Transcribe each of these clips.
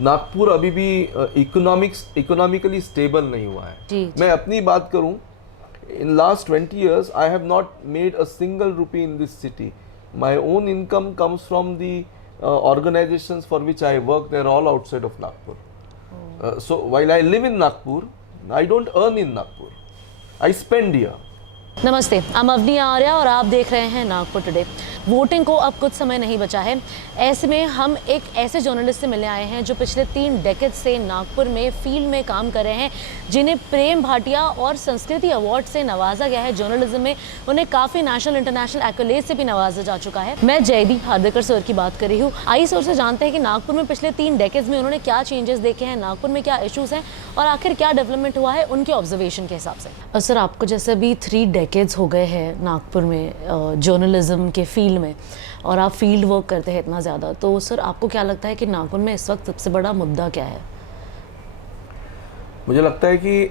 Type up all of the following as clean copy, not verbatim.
नागपुर अभी भी economically stable नहीं हुआ है। मैं अपनी बात करूं, in last 20 years I have not made a single rupee in this city. My own income comes from the organizations for which I work. They're all outside of Nagpur. So while I live in Nagpur, I don't earn in Nagpur. I spend here. नमस्ते, I'm Avani Arya और आप देख रहे हैं Nagpur today. Voting को अब कुछ समय नहीं बचा है। ऐसे में हम एक ऐसे जर्नलिस्ट से मिलने आए हैं जो पिछले 3 डेकेड से नागपुर में फील्ड में काम कर रहे हैं, जिन्हें प्रेम भाटिया और संस्कृति अवार्ड से नवाजा गया है। जर्नलिज्म में उन्हें काफ़ी नेशनल इंटरनेशनल एक्कलेड से भी नवाजा जा चुका है। मैं जयदीप हार्दिकर सर की बात कर रही हूँ। आइए सर से जानते हैं कि नागपुर में पिछले 3 डेकेड्स में उन्होंने क्या चेंजेस देखे हैं, नागपुर में क्या इशूज़ हैं और आखिर क्या डेवलपमेंट हुआ है उनके ऑब्जर्वेशन के हिसाब से। सर, आपको जैसे अभी 3 डेकेड्स हो गए हैं नागपुर में जर्नलिज्म के फील्ड में, और आप फील्ड वर्क करते हैं इतना ज़्यादा, तो सर आपको क्या लगता है कि नागपुर में इस वक्त सबसे बड़ा मुद्दा क्या है? मुझे लगता है कि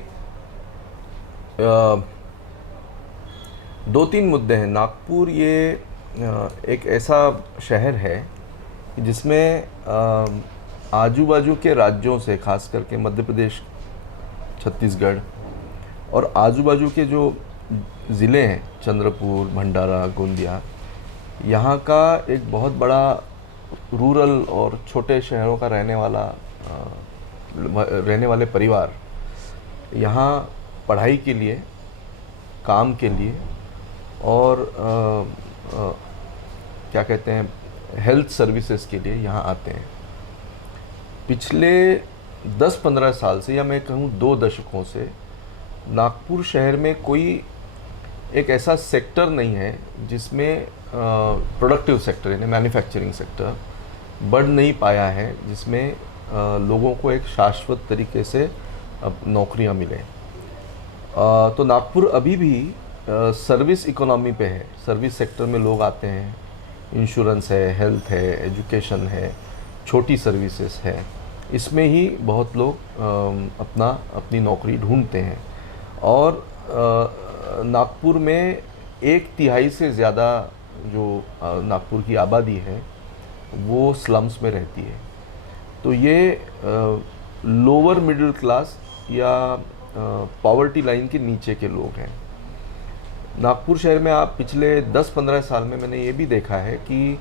2-3 मुद्दे हैं। नागपुर ये एक ऐसा शहर है जिसमें आजू बाजू के राज्यों से, खास करके मध्य प्रदेश, छत्तीसगढ़ और आजू बाजू के जो ज़िले हैं, चंद्रपुर, भंडारा, गोंदिया, यहाँ का एक बहुत बड़ा रूरल और छोटे शहरों का रहने वाले परिवार यहाँ पढ़ाई के लिए, काम के लिए और क्या कहते हैं, हेल्थ सर्विसेज के लिए यहाँ आते हैं। पिछले 10-15 साल से, या मैं कहूँ 2 दशकों से, नागपुर शहर में कोई एक ऐसा सेक्टर नहीं है जिसमें प्रोडक्टिव सेक्टर यानी मैन्युफैक्चरिंग सेक्टर बढ़ नहीं पाया है, जिसमें लोगों को एक शाश्वत तरीके से नौकरियां मिलें। तो नागपुर अभी भी सर्विस इकोनॉमी पे है। सर्विस सेक्टर में लोग आते हैं, इंश्योरेंस है, हेल्थ है, एजुकेशन है, छोटी सर्विसेज है, इसमें ही बहुत लोग अपनी नौकरी ढूंढते हैं। और नागपुर में 1/3 से ज़्यादा जो नागपुर की आबादी है वो स्लम्स में रहती है। तो ये लोअर मिडिल क्लास या पॉवर्टी लाइन के नीचे के लोग हैं। नागपुर शहर में आप पिछले 10-15 साल में मैंने ये भी देखा है कि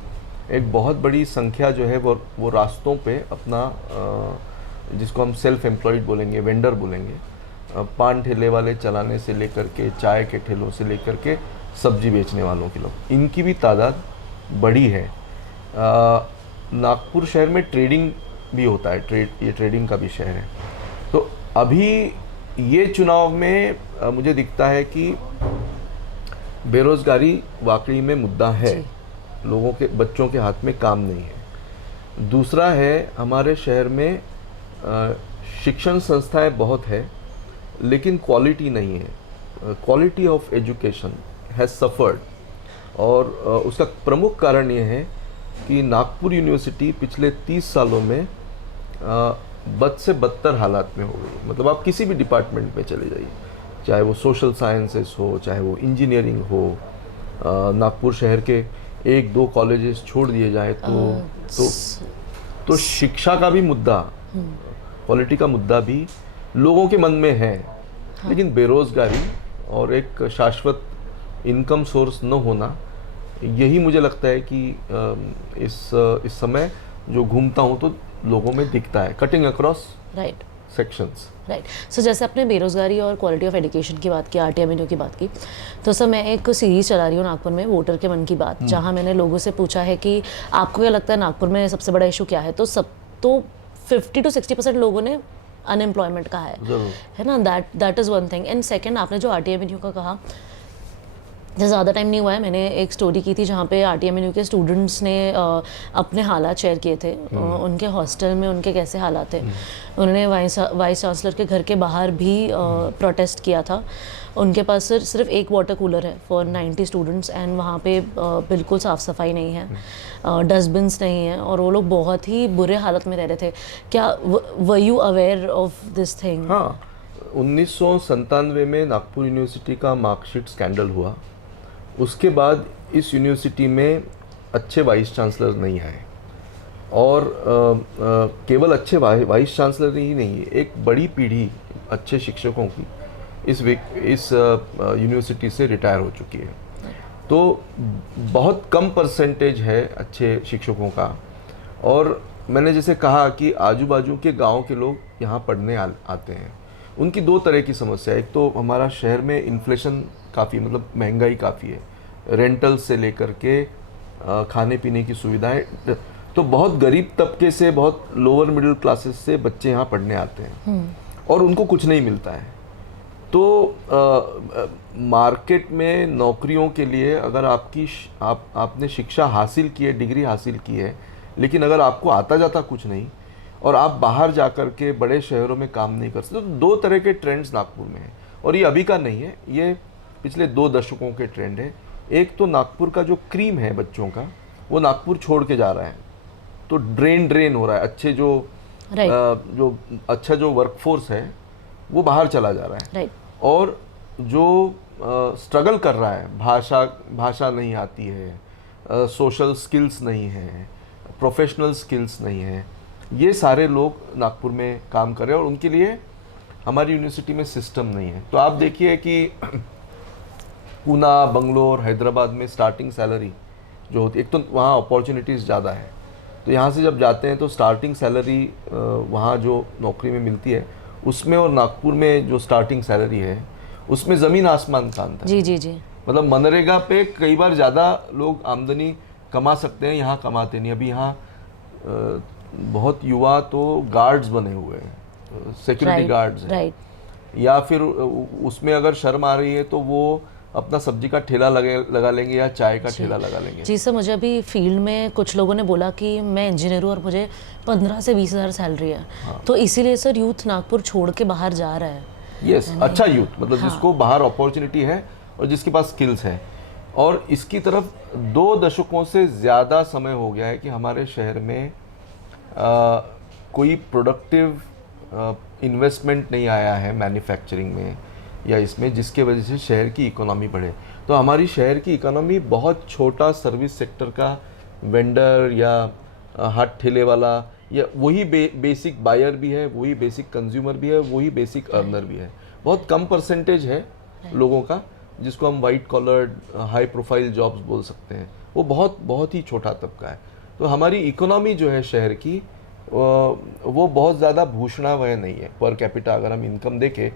एक बहुत बड़ी संख्या जो है वो रास्तों पे अपना, जिसको हम सेल्फ एम्प्लॉयड बोलेंगे, वेंडर बोलेंगे, पान ठेले वाले चलाने से लेकर के, चाय के ठेलों से लेकर के सब्जी बेचने वालों के लोग, इनकी भी तादाद बड़ी है। नागपुर शहर में ट्रेडिंग भी होता है, ये ट्रेडिंग का भी शहर है। तो अभी ये चुनाव में मुझे दिखता है कि बेरोजगारी वाकई में मुद्दा है। लोगों के, बच्चों के हाथ में काम नहीं है। दूसरा है, हमारे शहर में शिक्षण संस्थाएं बहुत है लेकिन क्वालिटी नहीं है। Quality of education has suffered, और उसका प्रमुख कारण ये है कि नागपुर यूनिवर्सिटी पिछले 30 सालों में बद से बदतर हालात में हो गई। मतलब आप किसी भी डिपार्टमेंट में चले जाइए, चाहे वो सोशल साइंसेस हो, चाहे वो इंजीनियरिंग हो, नागपुर शहर के 1-2 कॉलेजेस छोड़ दिए जाए तो शिक्षा का भी मुद्दा, क्वालिटी का मुद्दा भी लोगों के मन में है। लेकिन बेरोजगारी और एक शाश्वत इनकम सोर्स न होना, यही मुझे लगता है कि इस समय जो घूमता हूँ तो लोगों में दिखता है, cutting across right sections. Right. So जैसे आपने बेरोजगारी और क्वालिटी ऑफ एजुकेशन की बात की, RTMNU की बात की, तो सर मैं एक सीरीज़ चला रही हूँ नागपुर में, वोटर के मन की बात, जहाँ मैंने लोगों से पूछा है कि आपको क्या लगता है नागपुर में सबसे बड़ा इशू क्या है। तो 50 to 60% लोगों ने अनएम्प्लॉयमेंट कहा है ना। That is one thing. And second, आपने जो RTMNU का कहा, ज़्यादा टाइम नहीं हुआ है, मैंने एक स्टोरी की थी जहाँ पे RTMNU के स्टूडेंट्स ने अपने हालात शेयर किए थे, उनके हॉस्टल में उनके कैसे हालात थे। उन्होंने वाइस चांसलर के घर के बाहर भी प्रोटेस्ट किया था। उनके पास सिर्फ एक वाटर कूलर है फॉर 90 स्टूडेंट्स, एंड वहाँ पे बिल्कुल साफ़ सफाई नहीं है, डस्टबिन्स नहीं है, और वो लोग बहुत ही बुरे हालत में रह रहे थे। क्या were you aware of this thing? हाँ, 1997 में नागपुर यूनिवर्सिटी का मार्कशीट स्कैंडल हुआ। उसके बाद इस यूनिवर्सिटी में अच्छे वाइस चांसलर नहीं आए। और केवल अच्छे वाइस चांसलर ही नहीं, एक बड़ी पीढ़ी अच्छे शिक्षकों की इस यूनिवर्सिटी से रिटायर हो चुकी है। तो बहुत कम परसेंटेज है अच्छे शिक्षकों का। और मैंने जैसे कहा कि आजू बाजू के गांव के लोग यहाँ पढ़ने आते हैं। उनकी दो तरह की समस्या है। एक तो हमारा शहर में इन्फ्लेशन काफ़ी, मतलब महंगाई काफ़ी है, रेंटल से लेकर के खाने पीने की सुविधाएं। तो बहुत गरीब तबके से, बहुत लोअर मिडिल क्लासेस से बच्चे यहाँ पढ़ने आते हैं और उनको कुछ नहीं मिलता है। तो मार्केट में नौकरियों के लिए अगर आपने शिक्षा हासिल की है, डिग्री हासिल की है, लेकिन अगर आपको आता जाता कुछ नहीं और आप बाहर जाकर के बड़े शहरों में काम नहीं कर सकते, तो दो तरह के ट्रेंड्स नागपुर में हैं। और ये अभी का नहीं है, ये पिछले 2 दशकों के ट्रेंड है। एक तो नागपुर का जो क्रीम है बच्चों का, वो नागपुर छोड़ के जा रहा है, तो ड्रेन हो रहा है। अच्छा जो वर्कफोर्स है वो बाहर चला जा रहा है। और जो स्ट्रगल कर रहा है, भाषा नहीं आती है, सोशल स्किल्स नहीं है, प्रोफेशनल स्किल्स नहीं है, ये सारे लोग नागपुर में काम कर रहे हैं और उनके लिए हमारी यूनिवर्सिटी में सिस्टम नहीं है। तो आप देखिए कि पूना, बंगलोर, हैदराबाद में स्टार्टिंग सैलरी जो होती है, एक तो वहाँ अपॉर्चुनिटीज़ ज़्यादा है, तो यहाँ से जब जाते हैं तो स्टार्टिंग सैलरी वहाँ जो नौकरी में मिलती है उसमें, और नागपुर में जो स्टार्टिंग सैलरी है उसमें ज़मीन आसमान का अंतर है। जी। मतलब मनरेगा पे कई बार ज़्यादा लोग आमदनी कमा सकते हैं, यहाँ कमाते नहीं। अभी यहाँ बहुत युवा तो गार्ड्स बने हुए हैं, सिक्योरिटी गार्ड्स हैं, या फिर उसमें अगर शर्म आ रही है तो वो अपना सब्जी का ठेला लगा लेंगे या चाय का ठेला लगा लेंगे। जी सर, मुझे अभी फील्ड में कुछ लोगों ने बोला कि मैं इंजीनियर हूँ और मुझे 15 से 20 हज़ार सैलरी है। हाँ। तो इसीलिए सर यूथ नागपुर छोड़ के बाहर जा रहा है। यस, अच्छा यूथ, मतलब हाँ, जिसको बाहर अपॉर्चुनिटी है और जिसके पास स्किल्स है। और इसकी तरफ 2 दशकों से ज़्यादा समय हो गया है कि हमारे शहर में कोई प्रोडक्टिव इन्वेस्टमेंट नहीं आया है मैन्युफैक्चरिंग में या इसमें, जिसके वजह से शहर की इकोनॉमी बढ़े। तो हमारी शहर की इकोनॉमी बहुत छोटा सर्विस सेक्टर का वेंडर या हाथ ठेले वाला, या वही बेसिक बायर भी है, वही बेसिक कंज्यूमर भी है, वही बेसिक अर्नर भी है। बहुत कम परसेंटेज है लोगों का जिसको हम white collared high profile jobs बोल सकते हैं, वो बहुत ही छोटा तबका है। तो हमारी इकोनॉमी जो है शहर की वो बहुत ज़्यादा भूषणावह नहीं है। पर कैपिटा अगर हम इनकम देखें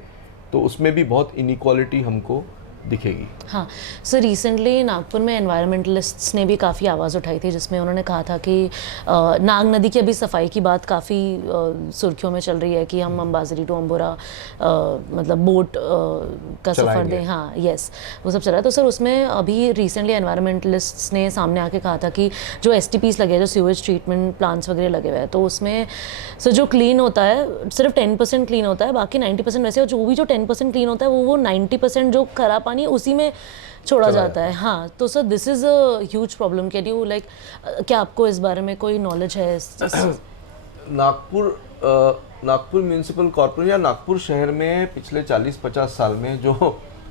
तो उसमें भी बहुत इनइक्वालिटी हमको दिखेगी। हाँ सर, रिसेंटली नागपुर में एनवायरमेंटलिस्ट्स ने भी काफ़ी आवाज़ उठाई थी, जिसमें उन्होंने कहा था कि नाग नदी की अभी सफाई की बात काफ़ी सुर्खियों में चल रही है कि हम अंबाजरी टू अम्बोरा मतलब बोट का सफ़र दें। हाँ यस, वो सब चल रहा है। तो सर उसमें अभी रिसेंटली एनवायरमेंटलिस्ट्स ने सामने आके कहा था कि जो STPs लगे हैं, जो सीवेज ट्रीटमेंट प्लांट्स वगैरह लगे हुए हैं, तो उसमें सर जो क्लीन होता है सिर्फ 10% क्लीन होता है, बाकी 90% वैसे, और जो भी जो 10% क्लीन होता है वो 90% जो खराब पानी उसी में छोड़ा जाता है। हाँ, तो sir this is a huge problem. Can you like, क्या आपको इस बारे में कोई नॉलेज है? नागपुर म्यूनिसिपल कॉर्पोरेशन या नागपुर शहर में पिछले 40-50 साल में जो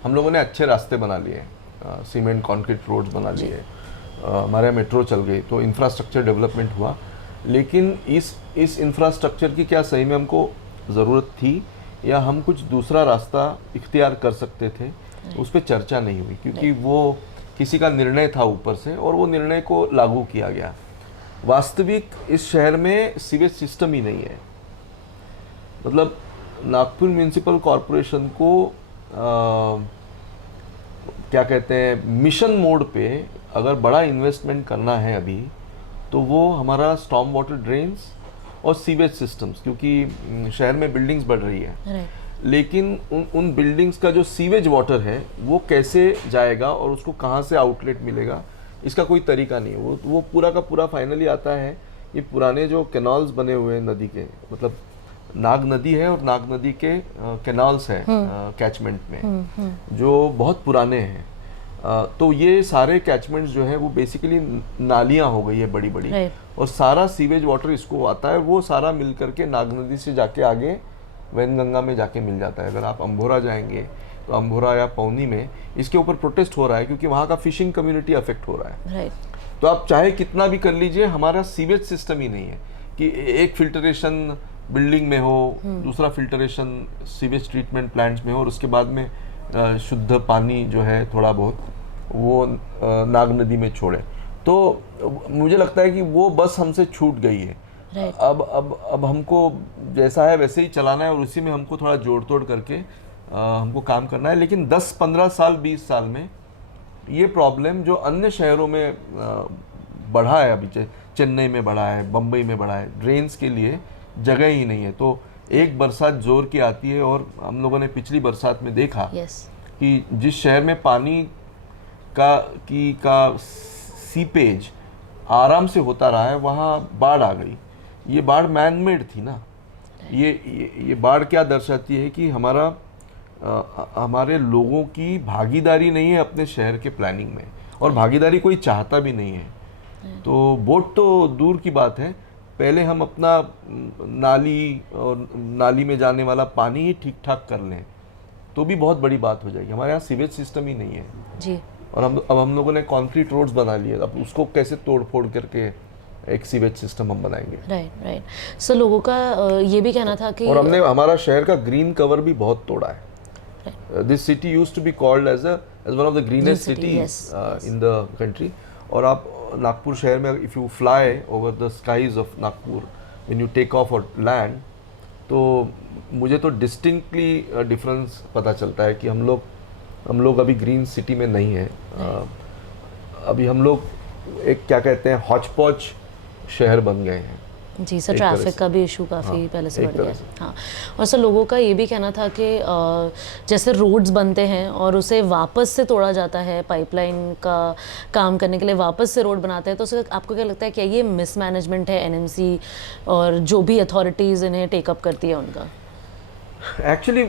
हम लोगों ने अच्छे रास्ते बना लिए, सीमेंट कॉन्क्रीट रोड्स बना लिए, हमारे यहाँ मेट्रो चल गई, तो इंफ्रास्ट्रक्चर डेवलपमेंट हुआ। लेकिन इस इंफ्रास्ट्रक्चर की क्या सही में हमको ज़रूरत थी या हम कुछ दूसरा रास्ता इख्तियार कर सकते थे, उस पर चर्चा नहीं हुई, क्योंकि वो किसी का निर्णय था ऊपर से और वो निर्णय को लागू किया गया। वास्तविक इस शहर में सीवेज सिस्टम ही नहीं है। मतलब नागपुर म्यूनिसिपल कॉरपोरेशन को क्या कहते हैं, मिशन मोड पे अगर बड़ा इन्वेस्टमेंट करना है अभी, तो वो हमारा स्टॉर्म वाटर ड्रेन्स और सीवेज सिस्टम्स, क्योंकि शहर में बिल्डिंग्स बढ़ रही है, लेकिन उन बिल्डिंग्स का जो सीवेज वाटर है वो कैसे जाएगा और उसको कहाँ से आउटलेट मिलेगा, इसका कोई तरीका नहीं है। वो पूरा का पूरा फाइनली आता है ये पुराने जो कैनाल्स बने हुए हैं नदी के, मतलब नाग नदी है और नाग नदी के कैनाल्स हैं कैचमेंट में, जो बहुत पुराने हैं। तो ये सारे कैचमेंट्स जो है वो बेसिकली नालियाँ हो गई है बड़ी बड़ी, और सारा सीवेज वाटर इसको आता है, वो सारा मिल करके नाग नदी से जाके आगे वैनगंगा में जाके मिल जाता है। अगर आप अम्बोरा जाएंगे तो अम्बोरा या पौनी में इसके ऊपर प्रोटेस्ट हो रहा है, क्योंकि वहाँ का फिशिंग कम्युनिटी अफेक्ट हो रहा है। तो आप चाहे कितना भी कर लीजिए, हमारा सीवेज सिस्टम ही नहीं है कि एक फिल्टरेशन बिल्डिंग में हो, दूसरा फिल्टरेशन सीवेज ट्रीटमेंट प्लांट्स में हो, और उसके बाद में शुद्ध पानी जो है थोड़ा बहुत वो नाग नदी में छोड़े। तो मुझे लगता है कि वो बस हमसे छूट गई है। अब हमको जैसा है वैसे ही चलाना है, और उसी में हमको थोड़ा जोड़ तोड़ करके हमको काम करना है। लेकिन 10-15 साल 20 साल में ये प्रॉब्लम जो अन्य शहरों में बढ़ा है, अभी चेन्नई में बढ़ा है, बम्बई में बढ़ा है, ड्रेन्स के लिए जगह ही नहीं है। तो एक बरसात जोर की आती है, और हम लोगों ने पिछली बरसात में देखा कि जिस शहर में पानी का सीपेज आराम से होता रहा है, वहाँ बाढ़ आ गई। ये बाढ़ मैन मेड थी ना। ये बाढ़ क्या दर्शाती है कि हमारे लोगों की भागीदारी नहीं है अपने शहर के प्लानिंग में, और भागीदारी कोई चाहता भी नहीं है। तो वोट तो दूर की बात है, पहले हम अपना नाली और नाली में जाने वाला पानी ही ठीक ठाक कर लें तो भी बहुत बड़ी बात हो जाएगी। हमारे यहाँ सीवेज सिस्टम ही नहीं है जी। और अब हम लोगों ने कंक्रीट रोड्स बना लिए, अब उसको कैसे तोड़ फोड़ करके एक सीवेज सिस्टम हम बनाएंगे। राइट। सो लोगों का ये भी कहना था कि, और हमने हमारा शहर का ग्रीन कवर भी बहुत तोड़ा है। This city used to be called as one of the greenest cities in the country. और आप नागपुर शहर में if you fly over the skies of Nagpur when you take off और लैंड, तो मुझे तो डिस्टिंक्टली डिफरेंस पता चलता है कि हम लोग अभी ग्रीन सिटी में नहीं है। अभी हम लोग एक क्या कहते हैं हॉच पॉच शहर बन गए हैं। जी सर, ट्रैफिक का भी इशू काफ़ी पहले से बढ़ गया है। हाँ, और सर लोगों का ये भी कहना था कि जैसे रोड्स बनते हैं और उसे वापस से तोड़ा जाता है, पाइपलाइन का काम करने के लिए वापस से रोड बनाते हैं, तो सर आपको क्या लगता है क्या ये मिसमैनेजमेंट है एनएमसी और जो भी अथॉरिटीज़ इन्हें टेकअप करती है उनका? एक्चुअली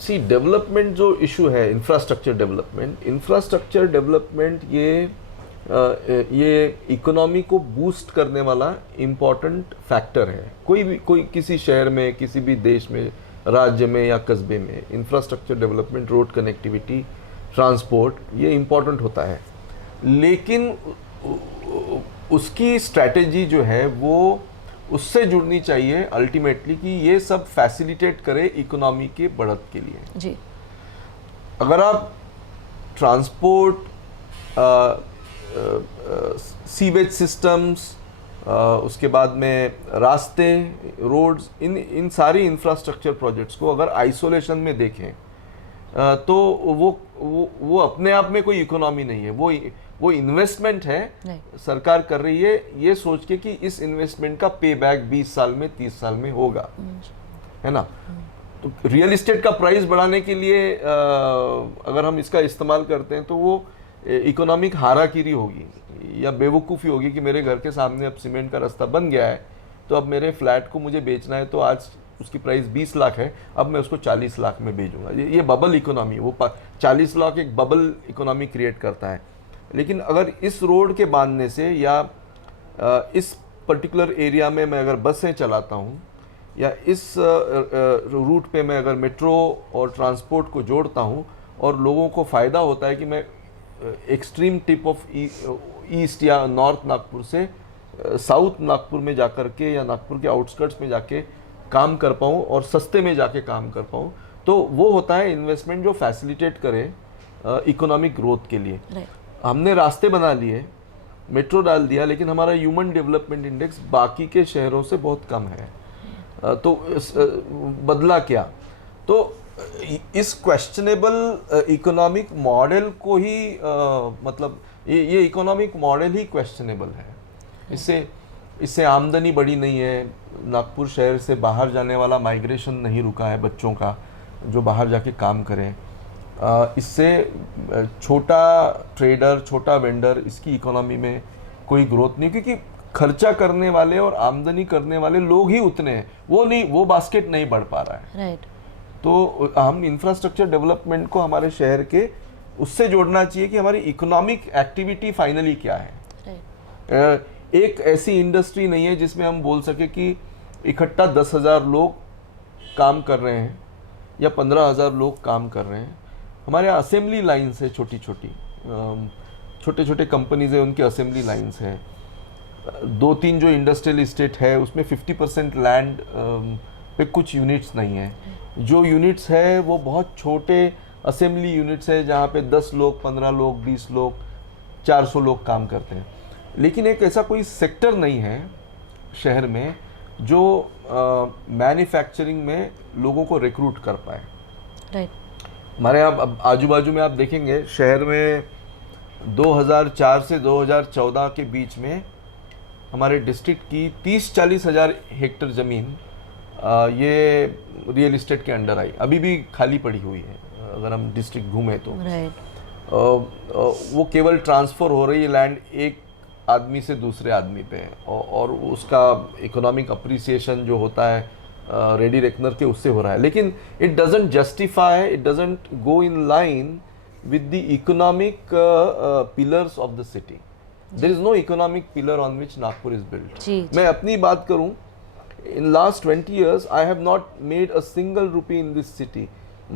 सी डेवलपमेंट जो इशू है, इंफ्रास्ट्रक्चर डेवलपमेंट ये इकोनॉमी को बूस्ट करने वाला इम्पॉर्टेंट फैक्टर है। कोई किसी शहर में, किसी भी देश में, राज्य में या कस्बे में infrastructure development, road connectivity, transport, ये इम्पॉर्टेंट होता है। लेकिन उसकी स्ट्रैटेजी जो है वो उससे जुड़नी चाहिए अल्टीमेटली कि ये सब फैसिलिटेट करे इकोनॉमी के बढ़त के लिए जी। अगर आप ट्रांसपोर्ट, सीवेज सिस्टम्स, उसके बाद में रास्ते, रोड्स, इन सारी इंफ्रास्ट्रक्चर प्रोजेक्ट्स को अगर आइसोलेशन में देखें तो वो अपने आप में कोई इकोनॉमी नहीं है, वो इन्वेस्टमेंट है। सरकार कर रही है ये सोच के कि इस इन्वेस्टमेंट का पे बैक 20 साल में, 30 साल में होगा, है ना। तो रियल एस्टेट का प्राइस बढ़ाने के लिए अगर हम इसका इस्तेमाल करते हैं तो वो इकोनॉमिक हाराकीरी होगी या बेवकूफ़ी होगी कि मेरे घर के सामने अब सीमेंट का रास्ता बन गया है, तो अब मेरे फ्लैट को मुझे बेचना है, तो आज उसकी प्राइस 20 लाख है, अब मैं उसको 40 लाख में बेचूंगा। ये बबल इकोनॉमी, वो 40 लाख एक बबल इकोनॉमी क्रिएट करता है। लेकिन अगर इस रोड के बांधने से या इस पर्टिकुलर एरिया में मैं अगर बसें चलाता हूँ या इस रूट पे मैं अगर मेट्रो और ट्रांसपोर्ट को जोड़ता हूँ और लोगों को फ़ायदा होता है कि मैं एक्सट्रीम टिप ऑफ ईस्ट या नॉर्थ नागपुर से साउथ नागपुर में जाकर के या नागपुर के आउटस्कर्ट्स में जाके काम कर पाऊँ और सस्ते में जाके काम कर पाऊँ, तो वो होता है इन्वेस्टमेंट जो फैसिलिटेट करे इकोनॉमिक ग्रोथ के लिए। हमने रास्ते बना लिए, मेट्रो डाल दिया, लेकिन हमारा ह्यूमन डेवलपमेंट इंडेक्स बाकी के शहरों से बहुत कम है। तो बदला क्या? तो इस क्वेश्चनेबल इकोनॉमिक मॉडल को ही मतलब ये इकोनॉमिक मॉडल ही क्वेश्चनेबल है। इससे आमदनी बढ़ी नहीं है, नागपुर शहर से बाहर जाने वाला माइग्रेशन नहीं रुका है बच्चों का जो बाहर जाके काम करें। इससे छोटा ट्रेडर, छोटा वेंडर, इसकी इकोनॉमी में कोई ग्रोथ नहीं, क्योंकि खर्चा करने वाले और आमदनी करने वाले लोग ही उतने हैं, वो बास्केट नहीं बढ़ पा रहा है। राइट। तो हम इंफ्रास्ट्रक्चर डेवलपमेंट को हमारे शहर के उससे जोड़ना चाहिए कि हमारी इकोनॉमिक एक्टिविटी फाइनली क्या है। एक ऐसी इंडस्ट्री नहीं है जिसमें हम बोल सके कि इकट्ठा 10,000 लोग काम कर रहे हैं या 15,000 लोग काम कर रहे हैं। हमारे यहाँ असेंबली लाइन्स है छोटी छोटे छोटे कंपनीज है, उनके असेंबली लाइंस हैं, 2-3 जो इंडस्ट्रियल इस्टेट है उसमें 50% लैंड पे कुछ यूनिट्स नहीं है। जो यूनिट्स है वो बहुत छोटे असेंबली यूनिट्स है जहाँ पे 10 लोग, 15 लोग, 20 लोग, 400 लोग काम करते हैं। लेकिन एक ऐसा कोई सेक्टर नहीं है शहर में जो मैन्युफैक्चरिंग में लोगों को रिक्रूट कर पाए। राइट। हमारे यहाँ अब आजू बाजू में आप देखेंगे शहर में 2004 से 2014 के बीच में हमारे डिस्ट्रिक्ट की 30-40 हज़ार हेक्टेयर ज़मीन ये रियल इस्टेट के अंडर आई, अभी भी खाली पड़ी हुई है अगर हम डिस्ट्रिक्ट घूमें तो। राइट। वो केवल ट्रांसफ़र हो रही है लैंड एक आदमी से दूसरे आदमी पे, और उसका इकोनॉमिक अप्रिसिएशन जो होता है रेडी रेकनर के उससे हो रहा है। लेकिन it doesn't justify, it doesn't go in line with the economic pillars of the city. There is no economic pillar on which Nagpur is built. जी। मैं अपनी बात करूं, in last 20 years I have not made a single rupee in this city.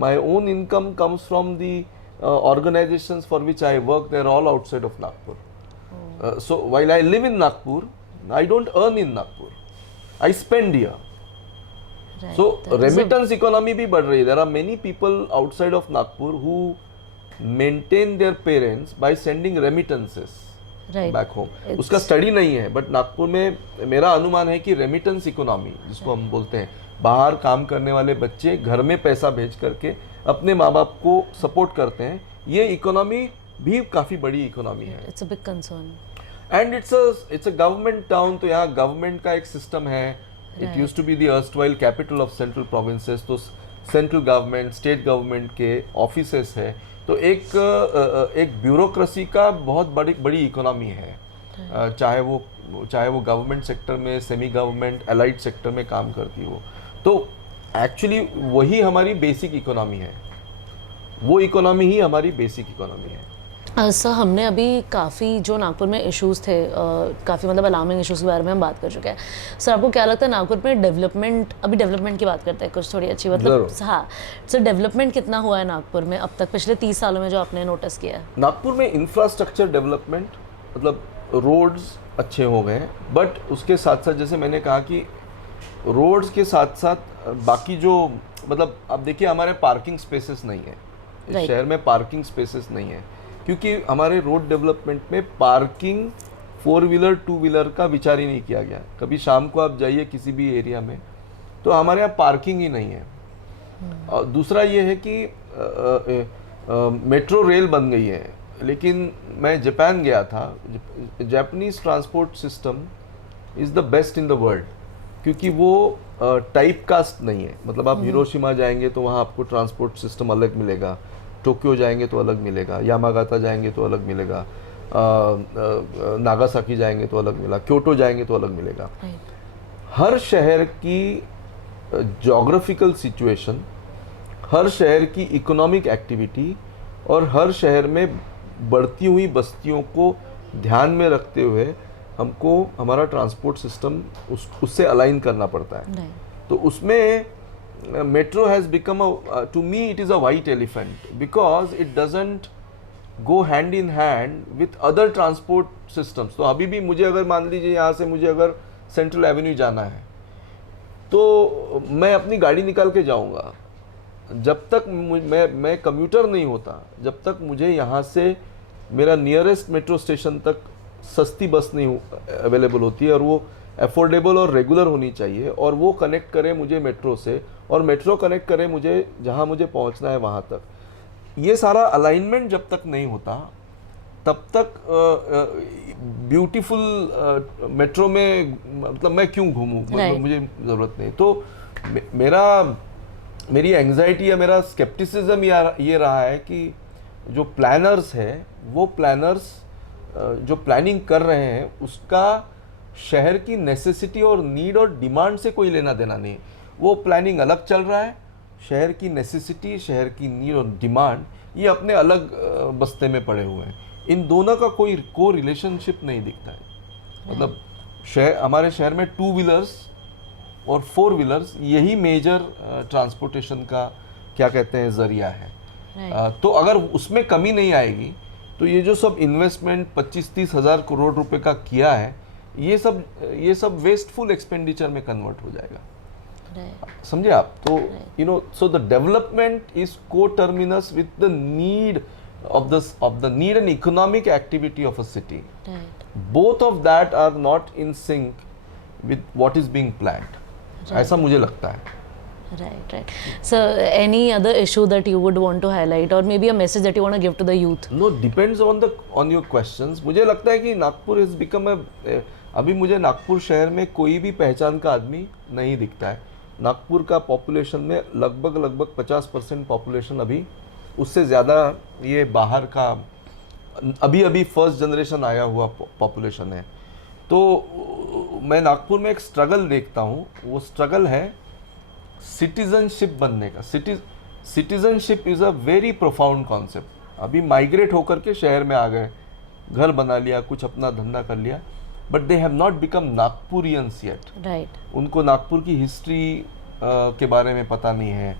My own income comes from the organizations for which I work. They are all outside of Nagpur. So while I live in Nagpur, I don't earn in Nagpur. I spend here. Right. So That is remittance economy भी बढ़ रही है. There are many people outside of Nagpur who maintain their parents by sending remittances Right. back home. उसका study नहीं है, but Nagpur में मेरा अनुमान है कि रेमिटेंस इकोनॉमी जिसको हम बोलते हैं, बाहर काम करने वाले बच्चे घर में पैसा भेज करके अपने माँ बाप को सपोर्ट करते हैं, ये इकोनॉमी भी काफ़ी बड़ी इकोनॉमी है। It's a big concern. And it's a government town, तो यहाँ गवर्नमेंट का एक सिस्टम है। It used to be the erstwhile capital of central provinces, तो सेंट्रल गवर्नमेंट, स्टेट गवर्नमेंट के ऑफिसेस है, तो एक ब्यूरोक्रेसी का बहुत बड़ी इकोनॉमी है। चाहे वो गवर्नमेंट सेक्टर में, सेमी गवर्नमेंट, एलाइड सेक्टर में काम करती हो, तो एक्चुअली वही हमारी बेसिक इकोनॉमी है, वो इकोनॉमी ही हमारी बेसिक इकोनॉमी है। सर हमने अभी काफ़ी जो नागपुर में इश्यूज़ थे, काफ़ी मतलब अलार्मिंग इश्यूज़ के बारे में हम बात कर चुके हैं। सर आपको क्या लगता है नागपुर में डेवलपमेंट, अभी डेवलपमेंट की बात करते हैं कुछ थोड़ी अच्छी, मतलब हाँ सर डेवलपमेंट कितना हुआ है नागपुर में अब तक पिछले 30 सालों में जो आपने नोटिस किया है? नागपुर में इंफ्रास्ट्रक्चर डेवलपमेंट मतलब रोड्स अच्छे हो गए हैं, बट उसके साथ साथ जैसे मैंने कहा कि रोड्स के साथ साथ बाकी जो मतलब आप देखिए हमारे पार्किंग स्पेसेस नहीं है इस शहर में, पार्किंग स्पेसेस नहीं है, क्योंकि हमारे रोड डेवलपमेंट में पार्किंग 4 व्हीलर 2 व्हीलर का विचार ही नहीं किया गया। कभी शाम को आप जाइए किसी भी एरिया में तो हमारे यहाँ पार्किंग ही नहीं है। और दूसरा ये है कि मेट्रो रेल बन गई है, लेकिन मैं जापान गया था, Japanese transport system is the best in the world, क्योंकि वो टाइप कास्ट नहीं है। मतलब आप हिरोशिमा जाएंगे तो वहाँ आपको ट्रांसपोर्ट सिस्टम अलग मिलेगा, टोक्यो जाएंगे तो अलग मिलेगा, यामागाता जाएंगे तो अलग मिलेगा, नागासाकी जाएंगे तो अलग मिलेगा, क्योटो जाएंगे तो अलग मिलेगा। हर शहर की जोग्राफिकल सिचुएशन, हर शहर की इकोनॉमिक एक्टिविटी और हर शहर में बढ़ती हुई बस्तियों को ध्यान में रखते हुए हमको हमारा ट्रांसपोर्ट सिस्टम उससे अलाइन करना पड़ता है। तो उसमें metro has become to me it is a white elephant because it doesn't go hand in hand with other transport systems. तो अभी भी मुझे अगर मान लीजिए यहाँ से मुझे अगर सेंट्रल एवेन्यू जाना है तो मैं अपनी गाड़ी निकाल के जाऊँगा। जब तक मैं कम्यूटर नहीं होता, जब तक मुझे यहाँ से मेरा नियरेस्ट मेट्रो स्टेशन तक सस्ती बस नहीं अवेलेबल होती है, और वो अफोर्डेबल और रेगुलर होनी चाहिए, और वो कनेक्ट करे मुझे मेट्रो से, और मेट्रो कनेक्ट करे मुझे जहाँ मुझे पहुँचना है वहाँ तक। ये सारा अलाइनमेंट जब तक नहीं होता तब तक ब्यूटीफुल मेट्रो में मतलब मैं क्यों घूमूं, मुझे ज़रूरत नहीं। तो मेरी एंग्जाइटी या मेरा स्केप्टिसिज्म ये रहा है कि जो प्लानर्स है वो प्लानर्स जो प्लानिंग कर रहे हैं उसका शहर की नेसेसिटी और नीड और डिमांड से कोई लेना देना नहीं। वो प्लानिंग अलग चल रहा है, शहर की नेसेसिटी, शहर की नीड और डिमांड ये अपने अलग बस्ते में पड़े हुए हैं। इन दोनों का कोई रिलेशनशिप नहीं दिखता है। मतलब हमारे शहर में 2 व्हीलर्स और 4 व्हीलर्स यही मेजर ट्रांसपोर्टेशन का क्या कहते हैं ज़रिया है। तो अगर उसमें कमी नहीं आएगी तो ये जो सब इन्वेस्टमेंट 25-30 हज़ार करोड़ रुपए का किया है, ये सब वेस्टफुल एक्सपेंडिचर में कन्वर्ट हो जाएगा। राइट समझे आप? तो you know, so the development is coterminous with the need of the need and economic activity of a city. Right Both of that are not in sync with what is being planned. ऐसा मुझे लगता है। right. So any other issue that you would want to highlight or maybe a message that you want to give to the youth? No, depends on your questions. मुझे लगता है कि Nagpur has become अभी मुझे नागपुर शहर में कोई भी पहचान का आदमी नहीं दिखता है। नागपुर का पॉपुलेशन में लगभग 50% पॉपुलेशन अभी, उससे ज़्यादा ये बाहर का अभी फर्स्ट जनरेशन आया हुआ पॉपुलेशन है। तो मैं नागपुर में एक स्ट्रगल देखता हूँ, वो स्ट्रगल है सिटीजनशिप बनने का। Citizenship is a very profound concept. अभी माइग्रेट होकर के शहर में आ गए, घर बना लिया, कुछ अपना धंधा कर लिया, but they have not become Nagpurians yet. Right उनको नागपुर की हिस्ट्री के बारे में पता नहीं है,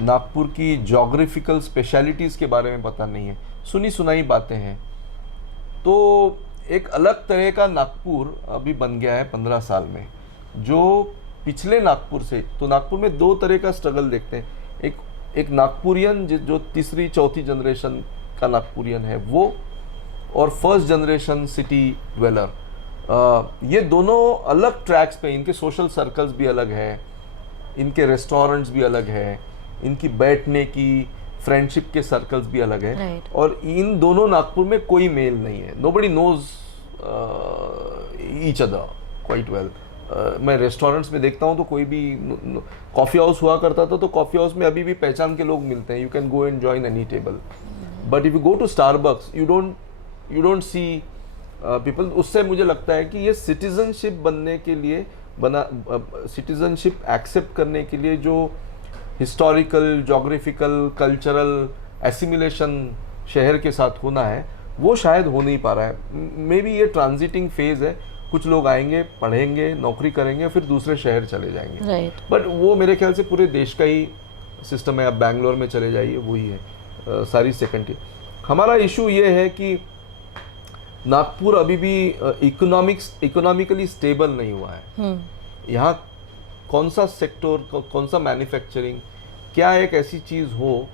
नागपुर की जोग्राफिकल स्पेशलिटीज़ के बारे में पता नहीं है, सुनी सुनाई बातें हैं। तो एक अलग तरह का नागपुर अभी बन गया है 15 साल में, जो पिछले नागपुर से। तो नागपुर में दो तरह का स्ट्रगल देखते हैं, एक नागपुरियन जो तीसरी चौथी जनरेशन का नागपुरियन है वो, और फर्स्ट जनरेशन सिटी ड्वेलर। ये दोनों अलग ट्रैक्स पे, इनके सोशल सर्कल्स भी अलग है, इनके रेस्टोरेंट्स भी अलग है, इनकी बैठने की फ्रेंडशिप के सर्कल्स भी अलग है। Right. और इन दोनों नागपुर में कोई मेल नहीं है। Nobody knows each other quite well. मैं रेस्टोरेंट्स में देखता हूँ तो कोई भी कॉफ़ी हाउस हुआ करता था, तो कॉफ़ी हाउस में अभी भी पहचान के लोग मिलते हैं। You can go and join any table, but if you go to Starbucks you don't see people. उससे मुझे लगता है कि ये सिटीजनशिप बनने के लिए सिटीजनशिप एक्सेप्ट करने के लिए जो हिस्टोरिकल, जोग्राफिकल, कल्चरल एसिमिलेशन शहर के साथ होना है, वो शायद हो नहीं पा रहा है। मे बी ये ट्रांजिटिंग फेज है, कुछ लोग आएंगे, पढ़ेंगे, नौकरी करेंगे, फिर दूसरे शहर चले जाएंगे। राइट बट वो मेरे ख्याल से पूरे देश का ही सिस्टम है। आप बैंगलोर में चले जाइए, वही है सारी सेकेंड ईयर। हमारा इशू ये है कि नागपुर अभी भी इकोनॉमिकली स्टेबल नहीं हुआ है। यहाँ कौन सा सेक्टर, कौन सा मैन्युफैक्चरिंग, क्या एक ऐसी चीज़ हो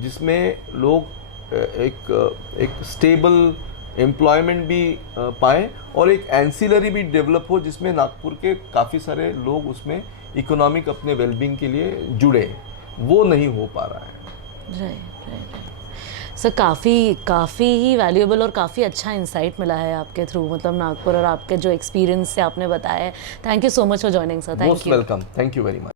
जिसमें लोग एक स्टेबल एम्प्लॉयमेंट भी पाएँ और एक एंसिलरी भी डेवलप हो जिसमें नागपुर के काफ़ी सारे लोग उसमें इकोनॉमिक अपने वेलबींग के लिए जुड़े। वो नहीं हो पा रहा है। राइट सर, काफ़ी ही वैल्यूएबल और काफ़ी अच्छा इंसाइट मिला है आपके थ्रू, मतलब नागपुर और आपके जो एक्सपीरियंस से आपने बताया है। Thank you so much for joining sir. Thank most you. Welcome. Thank you very much.